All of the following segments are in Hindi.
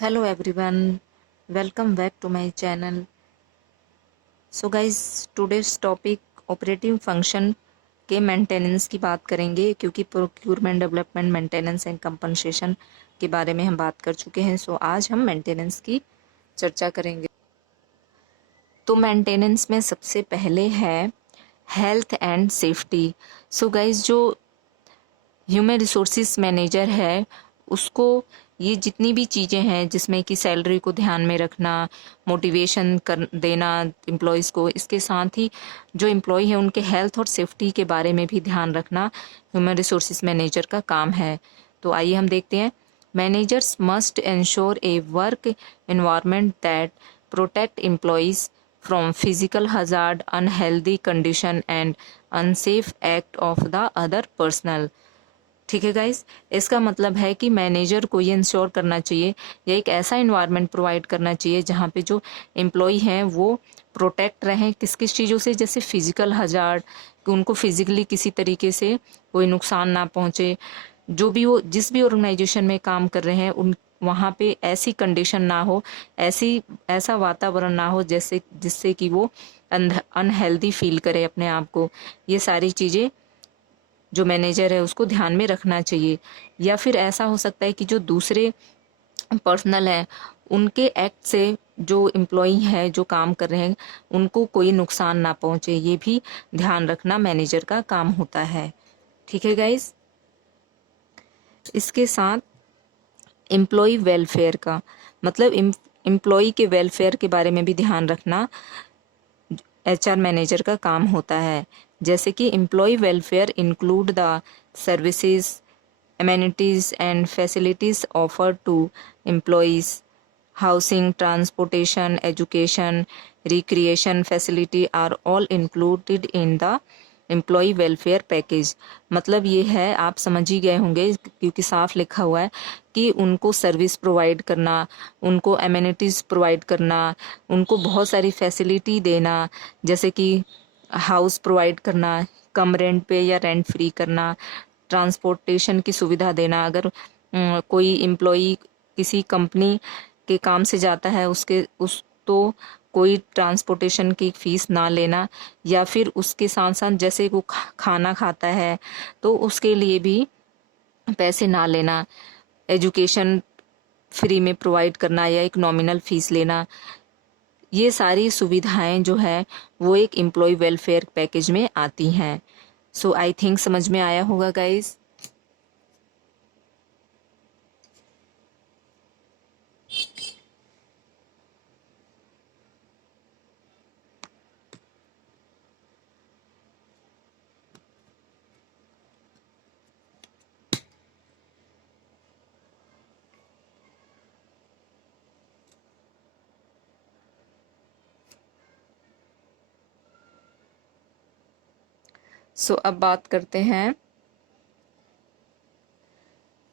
Hello everyone, welcome back to my channel. So guys, today's topic operating function के मेंटेनेंस की बात करेंगे, क्योंकि procurement, development, maintenance and compensation के बारे में हम बात कर चुके हैं। सो आज हम मेंटेनेंस की चर्चा करेंगे। तो मेंटेनेंस में सबसे पहले है health and safety. So guys, जो ह्यूमन रिसोर्सिस मैनेजर है उसको ये जितनी भी चीज़ें हैं जिसमें कि सैलरी को ध्यान में रखना, मोटिवेशन कर देना एम्प्लॉयज़ को, इसके साथ ही जो एम्प्लॉय है उनके हेल्थ और सेफ्टी के बारे में भी ध्यान रखना ह्यूमन रिसोर्सिस मैनेजर का काम है। तो आइए हम देखते हैं। Managers must ensure A work environment that protect employees from physical hazard, unhealthy condition and unsafe act of the other personnel। ठीक है गाइस, इसका मतलब है कि मैनेजर को ये इंश्योर करना चाहिए या एक ऐसा इन्वायरमेंट प्रोवाइड करना चाहिए जहाँ पे जो एम्प्लॉय हैं वो प्रोटेक्ट रहें किस किस चीज़ों से, जैसे फिजिकल हजार्ड, कि उनको फिजिकली किसी तरीके से कोई नुकसान ना पहुँचे। जो भी वो जिस भी ऑर्गेनाइजेशन में काम कर रहे हैं उन वहाँ पे ऐसी कंडीशन ना हो, ऐसा वातावरण ना हो जैसे जिससे कि वो अनहेल्दी फील करे अपने आप को। ये सारी चीज़ें जो मैनेजर है उसको ध्यान में रखना चाहिए। या फिर ऐसा हो सकता है कि जो दूसरे पर्सनल हैं उनके एक्ट से जो एम्प्लॉय है जो काम कर रहे हैं उनको कोई नुकसान ना पहुंचे, ये भी ध्यान रखना मैनेजर का काम होता है। ठीक है गाइस, इसके साथ एम्प्लॉय वेलफेयर का मतलब एम्प्लॉय के वेलफेयर के बारे में भी ध्यान रखना एचआर मैनेजर का काम होता है। जैसे कि employ welfare include the services, amenities and facilities offered to employees, housing, transportation, education, recreation facility are all included in the employ welfare package. मतलब ये है, आप समझ ही गए होंगे क्योंकि साफ लिखा हुआ है कि उनको सर्विस प्रोवाइड करना, उनको एमेनिटीज़ प्रोवाइड करना, उनको बहुत सारी फैसिलिटी देना, जैसे कि हाउस प्रोवाइड करना, कम रेंट पे या रेंट फ्री करना, ट्रांसपोर्टेशन की सुविधा देना। अगर कोई एम्प्लॉई किसी कंपनी के काम से जाता है उस तो कोई ट्रांसपोर्टेशन की फ़ीस ना लेना, या फिर उसके साथ साथ जैसे वो खाना खाता है तो उसके लिए भी पैसे ना लेना, एजुकेशन फ्री में प्रोवाइड करना या एक नॉमिनल फ़ीस लेना। ये सारी सुविधाएं जो है वो एक एम्प्लॉय वेलफेयर पैकेज में आती हैं। सो आई थिंक समझ में आया होगा गाइज। सो अब बात करते हैं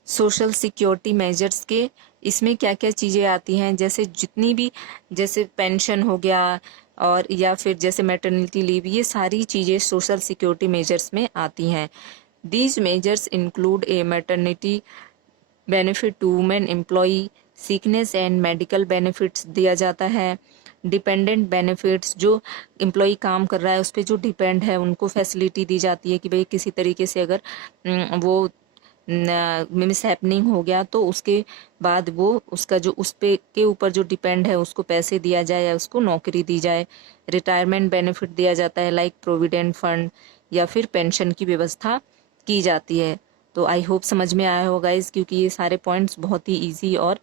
सोशल सिक्योरिटी मेजर्स के। इसमें क्या क्या चीज़ें आती हैं, जैसे जितनी भी, जैसे पेंशन हो गया और या फिर जैसे मैटरनिटी लीव, ये सारी चीज़ें सोशल सिक्योरिटी मेजर्स में आती हैं। These measures include a maternity benefit to women employee, sickness and medical benefits दिया जाता है, डिपेंडेंट बेनिफिट्स, जो एम्प्लॉई काम कर रहा है उस पर जो डिपेंड है उनको फैसिलिटी दी जाती है कि भाई किसी तरीके से अगर वो मिस हैपनिंग हो गया तो उसके बाद वो उसका जो उस पे के ऊपर जो डिपेंड है उसको पैसे दिया जाए या उसको नौकरी दी जाए। रिटायरमेंट बेनिफिट दिया जाता है लाइक प्रोविडेंट फंड, या फिर पेंशन की व्यवस्था की जाती है। तो आई होप समझ में आया होगा गाइस, क्योंकि ये सारे पॉइंट्स बहुत ही इजी और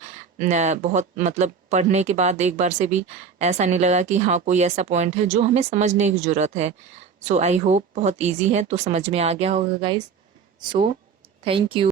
बहुत मतलब पढ़ने के बाद एक बार से भी ऐसा नहीं लगा कि हाँ कोई ऐसा पॉइंट है जो हमें समझने की ज़रूरत है। सो आई होप बहुत इजी है तो समझ में आ गया होगा गाइस। So thank you.